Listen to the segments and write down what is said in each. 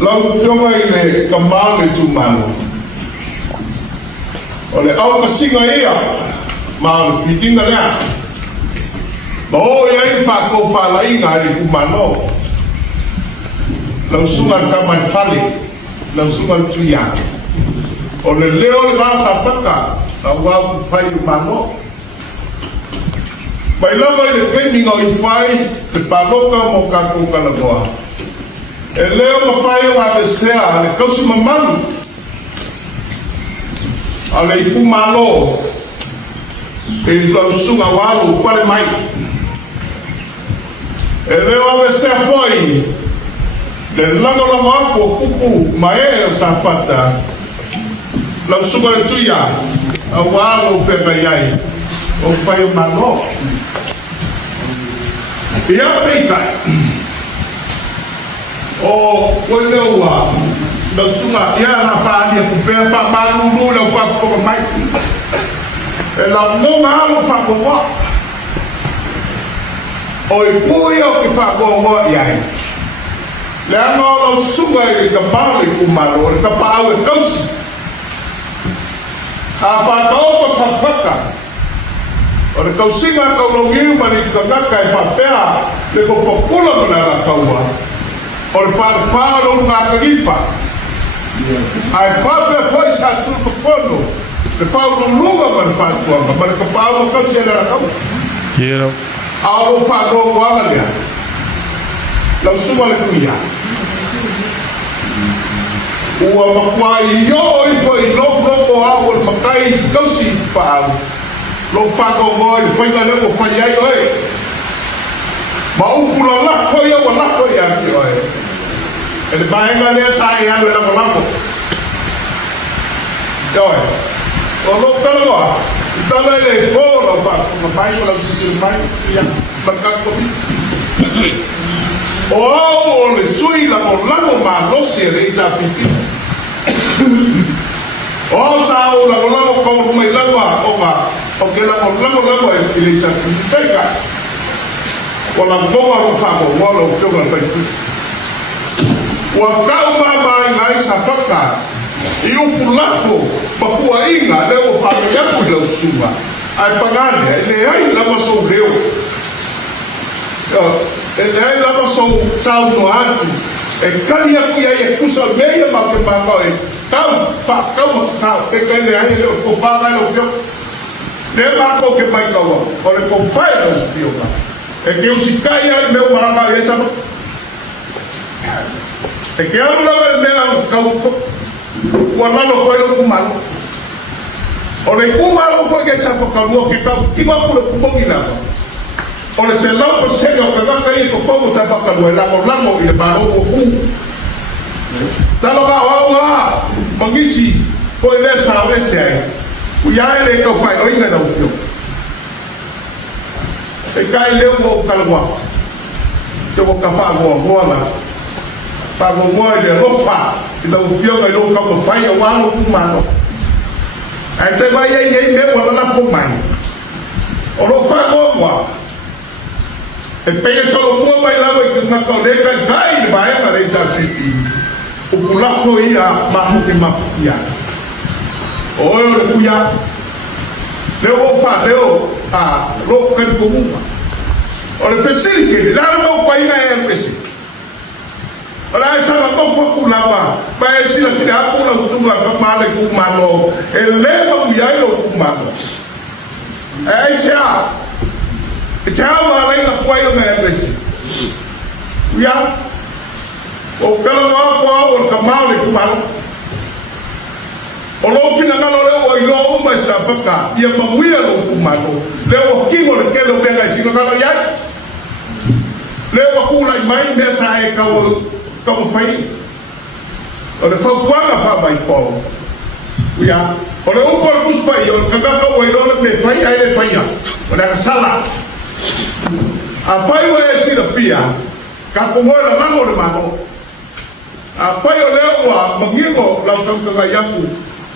lau fionga I le kamau le tumano. O le au kasinga ia, ma o le whitinga lea. Ma o ia I whako whalainga le kumano. Lau sunga tamai whale, lau sunga tuia. O le leo le rata whaka, a wau whai umano. Mai lava I le keiminga I whai, le paloka mo kako kalagoa. E leo ma whai o ngā sea, le kausi mamanu. A le ipu malo, e lau sunga walu, pare mai. E leo ave sea foi, le lango ako kuku, ma e o sa fata. Lau sunga le tuia, a walu wheka iai, o whai o malo. Ia peikai. O wale ua, lau sunga, ia na whaani a kupea whamanulu lau whakoko mai. E lau ngonga alo whakoa. O I pui au ki whakoa iai. Le anga o lau sunga I ka maale kumaro, le ka pāu e kausi. A whakao ko sa whaka. O le kausinga kau longiu mani tangaka e whapea le ko whakula mana la kaua. O le whakawha lo ngā kagifa. Ai whapea whai sa tuku whono. Le whaurulunga mani whatuanga, mani ka pāua kausi e la kaua. Kiro. Aoro whakao koanga lea. Lau suma le kuia. Ua makua I o I whai loko au le makai kausi pāu. Lo whako ngoi, whainga leko whai ai oe. Ma upura lako ia wa lako ia ki oe. E le maenga lea sa e anu e lako lako. Oe. O lo taloa, tala ele fōna whako, ma mai o la tiki mai, ia, makako mi. O au o le sui lako ma losi e le ita piti. O sa au lako kou mai lama o ma, o ke lako e le ita piti teka. O la gonga o whako, wala o whionga whaitu. Ua kau mai ngai sa whaka, I upu lafo, pakua inga, leo whaka yaku I lau sunga. Ai pangane, e le ai lama sou leo. E le ai lama sou tau no atu. E kani aku ia e kusa meia ma ke mangau e kau, kau, e kai le ai leo, ko whaka leo whio. Le mako ke mai kaua, o le ko whai leo whio. E ke usikai ai meu maranga e sama. E ke alu lawa e mea kau wanalo koe lo kumalo. O le kumalo foi ke sa whakalua ke kau kimaku le kumongi lava. O le se lau pa senga o ke waka I ko komo ta whakalua e lamo I le paro o ku. Talo ka waua, mangisi, koe le sa o ese ai. Uia le kau whai o inga na ufio. E kai leo mo kalua. Te mo ka whagoa moana. Whagoa moa I le rofa. I lau whionga I lo ka mo whai a wano kumano. Ai te vai ei me wala na fo mai. O lo whagoa moa. E pege solo mua mai lawa I ka ngaka o leka I kai ni vai na reita triti. O kulafo ia mahu ke mahu ia. O eo le kuia. Leo o wha leo a loko kani komunga. O le whesiri ke, lana mau paina e akwesi. O la e sama tofa kulava, pa e sila tine hapu la utunga ka male kumano, e lema uiai lo kumano. E tia, e tia wa laina puaio me akwesi. Uia, o kala ngā kua o ka male kumano. O lo fina ngalo leo o ilo uma sa whaka, ia mamuia lo kumano. Leo o kingo le kele o benga I fina ngalo iai. Leo o kula I mai mesa e kau whai. O le whaupuanga wha mai pō. Uia, o le upo le kuspai, o le kagaka o ilo le me whai ai le whaia. O le akasala. A whai wa e sila fia, ka kumoe la lango le mano. A whai o leo wa mangingo lau kaukanga yaku.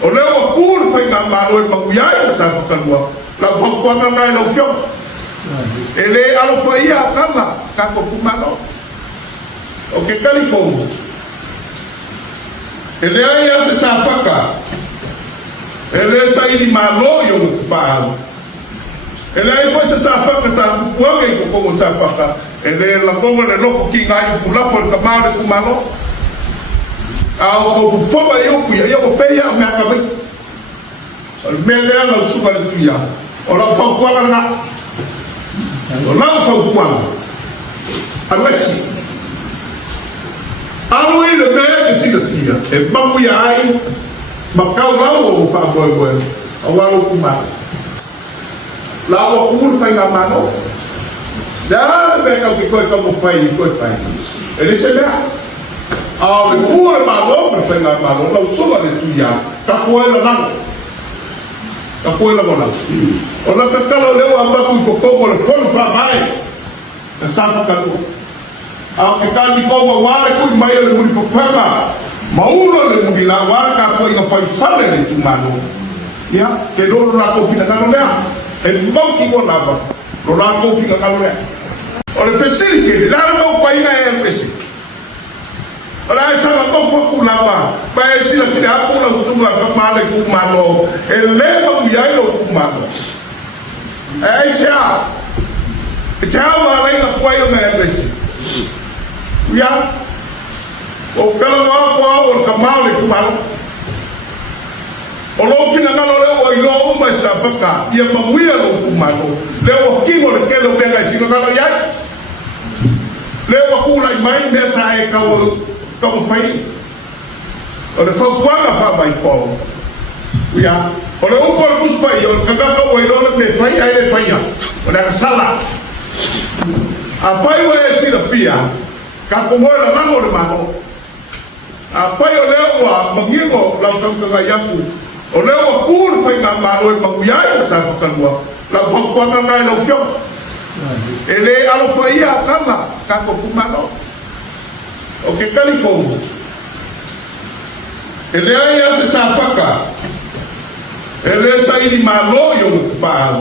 O leo a kūru whai ngā maro e makuiai o sa whakalua. Lau whakuanga ngai lau whio. E le alo whaia a kama, kako kumano. O ke kali kōmu. e le ai se sa faka e le sa ini malo yo pa e le ai foi se sa faka sa kuanga i ko sa faka e le la konga le loko ki ngai ku la fo ka ma ku malo au ko foba yo ku ya ko pe ya me ka me me le ala su ka le tuya o la fa ku ala o la fa ku ala alwesi aui le me ke si le fia e mamu ya ai ma kau lao o fa boy boy o wa ku ma la o ku fa nga mano da be ka ki ko mo fai e le se la a le ku le ma lo me fa nga mano la so la le tuya ka ko la na ka ko la bona o la ka kala le wa ba ku ko le fon fa mai sa fa ka au ke kani kowa wale kui mai le muri popama mauro le muri la wale ka ko inga fai fale le tumano ya ke do la ko fina ka lea e moki ko lava do la ko fina ka lea o le fesili ke la mo pa ina e pesi o la sa la ko fo ku lava pa e si la ti ha ku la tunga ka male ku malo e le mo ya lo ku malo e cha wa la ina ko yo me pesi ya o kala wa o ka male ku malo o lo fina ngalo le o yo o ma sa faka ia ma muia lo ku malo le o kingo le kelo benga fina ngalo ya le o ku la mai me sa e ka o fai o le fa ku nga fa bai ko ya o le o ko ku spa yo ka ka o yo le me fai ai le fai ya o le sala a fai o e si la fia ka ko mo la mango le mano a pai o leo wa mangingo la ka yaku o leo ku fai na mano e mangu ya sa fa kalua la fa ko na na lo fio ele alo fai a kama ka ko ku mano o ke kali ko ele ai se sa faka ele sa ini malo yo pa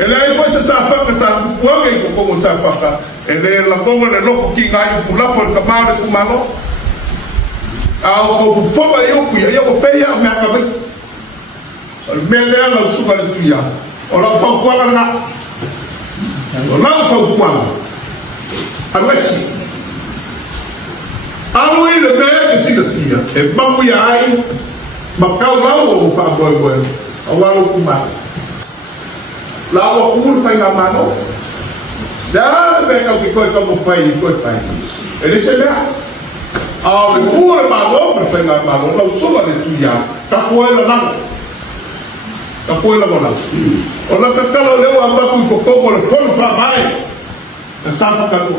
ele ai foi se sa faka sa kuanga i ko sa faka ele la konga le loko ki ngai ku la fo ka ma ku malo au ko foba yo ku ya ko pe ya me ka me le ala su ka le tuya o la fa ku ala o la fa ku ala alwesi aui le me ke si le fia e mamu ya ai ma kau lao o fa boy boy o wa ku ma la o ku fa nga mano da be ka ki ko mo fai e le se la a le ku le ma lo me fa nga ma lo la so la le tuya ka ko la na ka ko la bona o la ka kala le wa ba ku ko le fon fa mai sa fa ka ko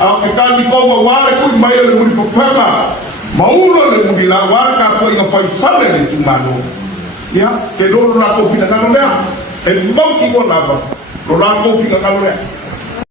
a ke ka ni ko wa le ku mai le muri popama mauro le muri la wa ka ko inga fai fale le tumano ya ke do la ko fina ka no le e mo ki ko la ba do la ko fina ka no le